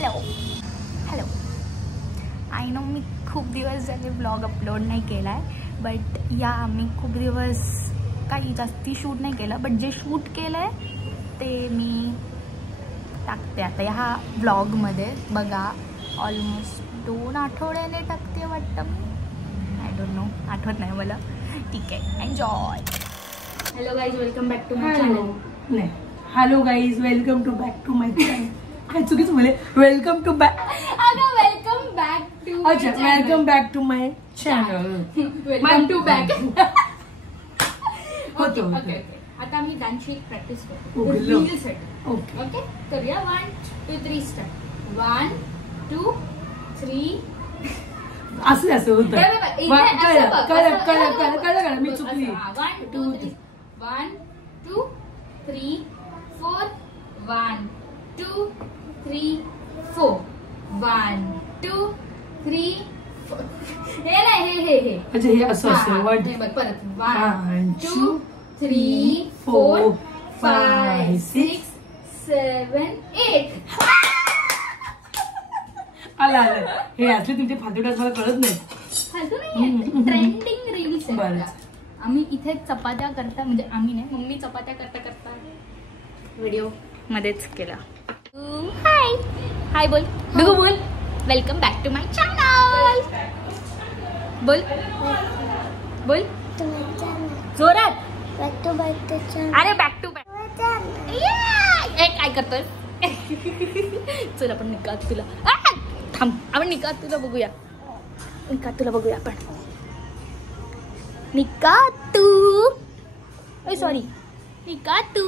Hello hello. I know मी खूप दिवस झाले ब्लॉग अपलोड नाही केला आहे, बट या मी खूप दिवस काही जास्ती शूट नाही केलं, बट जे शूट केलं आहे ते मी टाकते आता ह्या ब्लॉगमध्ये. बघा ऑलमोस्ट 2 आठवड्याने टाकते वाटतं मी, आय डोंट नो, आठवत नाही मला. ठीक आहे, enjoy. Hello guys, welcome back to my channel. नाही, hello guys, welcome to back to my channel. काय चुकीच म्हणे, वेलकम टू बॅक. अगं वेलकम बॅक टू, अच्छा, welcome back to my channel. Welcome to back. होतो. ओके, आता मी डान्सची एक प्रॅक्टिस करतो. ओके, रीलसाठी. ओके ओके, करूया. 1 2 3 स्टार्ट. 1 2 3. असं असं होतं. कळलं मी चुकली. 1 2 3. 1 2 3 4. 1 2 3 4. 1 2 3 4. हे नाही, हे अच्छा, हे असं असं हे बघ परत. 1 2 3 4 5 6 7 8. आला हे असले तुमचे फालतू डान्स मला कळत नाही. फालतू नाही, ट्रेंडिंग रील्स बरं. आम्ही इथे चपात्या करता, म्हणजे आम्ही नाही, मम्मी चपात्या करता करता व्हिडिओ मध्येच केला. हाय हाय बोल, डुगू बोल. Welcome back to my channel. बोल बोल जोरात. अरे बॅक टू बॅक. काय करतोय? चल आपण निकात तुला, थांब, आपण निकात तुला बघूया. आपण निकातू. सॉरी, निकातू.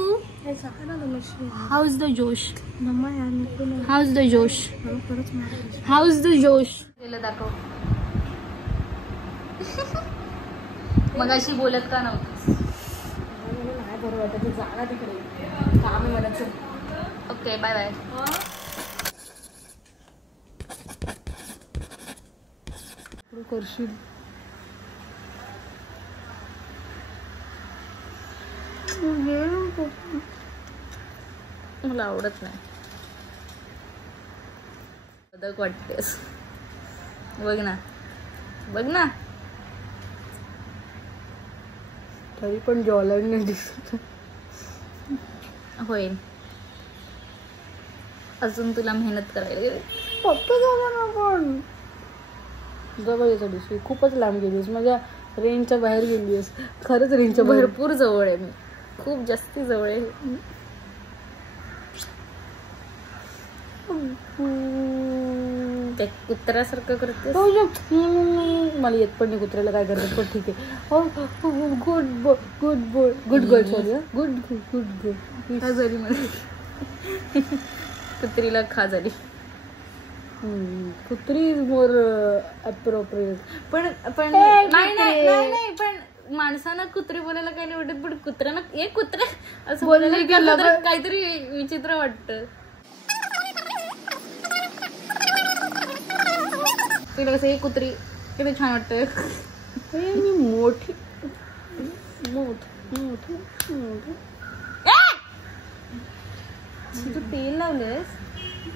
हाऊस द जोश, हाऊस द जोश, हाऊस द जोश. दाखव. मग अशी बोलत का नव्हतीस? नाही बरं वाटत, जागा तिकडे काम आहे मला. Okay, bye bye. करशील मला आवडत नाही. बदक वाटतेस. बघ ना, बघ ना. तरी पण जॉलाईन नाही दिसत. होईल, अजून तुला मेहनत करायला. फक्त पण जवळ यायचं दिसली, खूपच लांब गेलीस, माझ्या रेंजच्या बाहेर गेलीस. खरंच रेंजच्या भरपूर जवळ आहे मी, खूप जास्ती जवळ आहे. ते कुत्र्यासारखं करते. मला येत पण नाही कुत्र्याला काय करतात, पण ठीक आहे. गुड गर्ल सॉरी, गुड खा झाली मला. कुत्रीला खा झाली. कुत्री मोर अप्रोप्रिएट. पण नाही, पण माणसानं कुत्री बोलायला काही नाही वाटत, पण कुत्र्यानं हे कुत्रे असं बोलायला काहीतरी विचित्र वाटतं. तुला कसं हे कुत्री किती छान वाटतं. मी मोठी तू तेल लावलंस.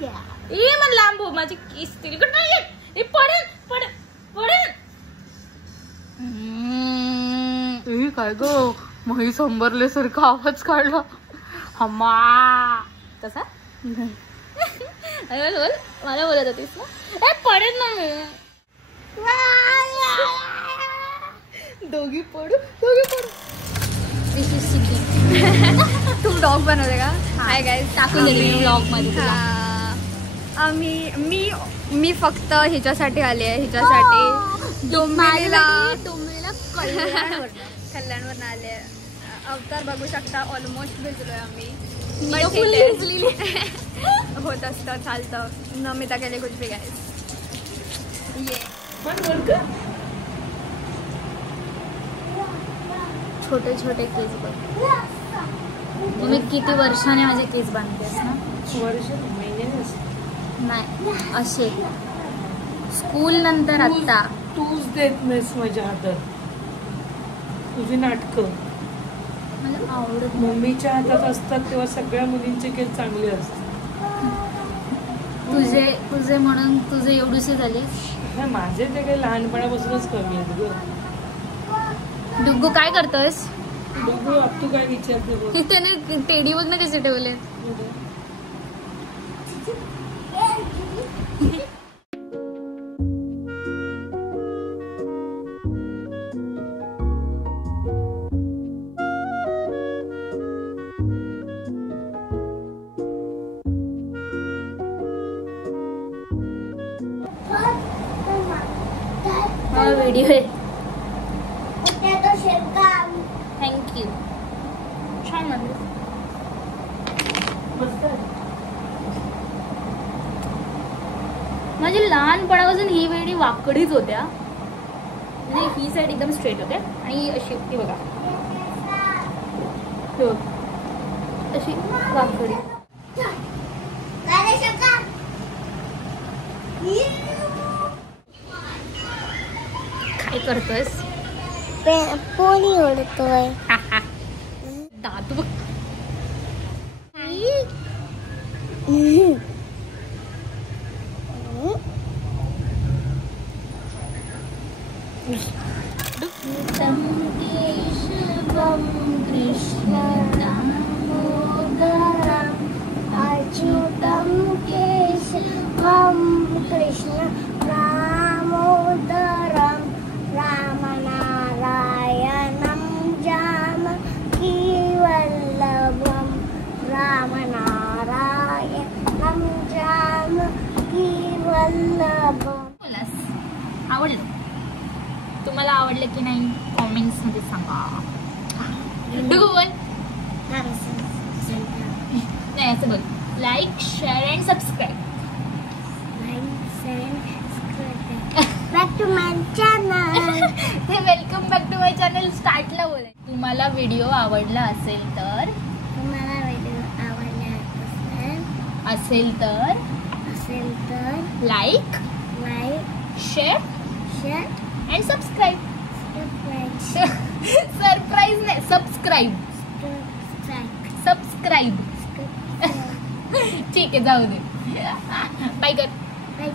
मला लांब हो, माझी केस तेलकट नाही. पडेल. काय ग, म्हैस अंबरल्यासारखा आवाज काढला. हम्मा तसा बोल, मला बोलत होतीस ना. पडेल ना मी. दोघी पडू. तू ब्लॉग बनवते का? हाय गाईज, टाकून दिली ब्लॉग मध्ये. मी फक्त ह्याच्यासाठी आले आहे, ह्याच्यासाठी डोंबिवलीला कल्याणवरून आले. अवतार बघू शकता, ऑलमोस्ट भिजलोय आम्ही. होत असतं, चालतं. नमिता केले कुछ भी गाईज. ये छोटे छोटे केस बघ. तुम्ही किती वर्षाने माझे केस बांधतेस ना? वर्ष महिन्याने नाही, असे स्कूल नंतर. आता तूच देत नाहीस माझ्या हातात. तुझी नाटकं मला आवडत. मम्मीच्या हातात असतात तेव्हा सगळ्या मुलींचे केस चांगले असतात. तुझे म्हणून तुझे एवढीशी झाली. माझे ते काही लहानपणापासूनच कमी आहेत ग. डुग्गू काय करतोयस? डुग्गू तू काय विचारते? त्याने टेडीवर ना कसे ठेवले. व्हिडिओ आहे. थँक्यू. छान म्हणलं. माझी लहानपणापासून ही वेळी वाकडीच होत्या. म्हणजे ही साईड एकदम स्ट्रेट होते आणि अशी ती बघा अशी वाकडी. काय करतोयस? पोळी ओढतोय. दात बघ. अच्युतं केशवं कृष्ण दामोदरं रामनारायणं जानकीवल्लभं रामनारायणं जानकीवल्लभं. आवडलं? तुम्हाला आवडलं की नाही कॉमेंट्स मध्ये सांगा. बोल. नाही असं बोल. Like share and subscribe. Back to my channel. Welcome back to my channel. स्टार्टला बोल. तुम्हाला व्हिडिओ आवडला असेल तर like share and subscribe. Surprise नाही, सबस्क्राईब. ठीक आहे, जाऊ दे. बाय कर. बाय.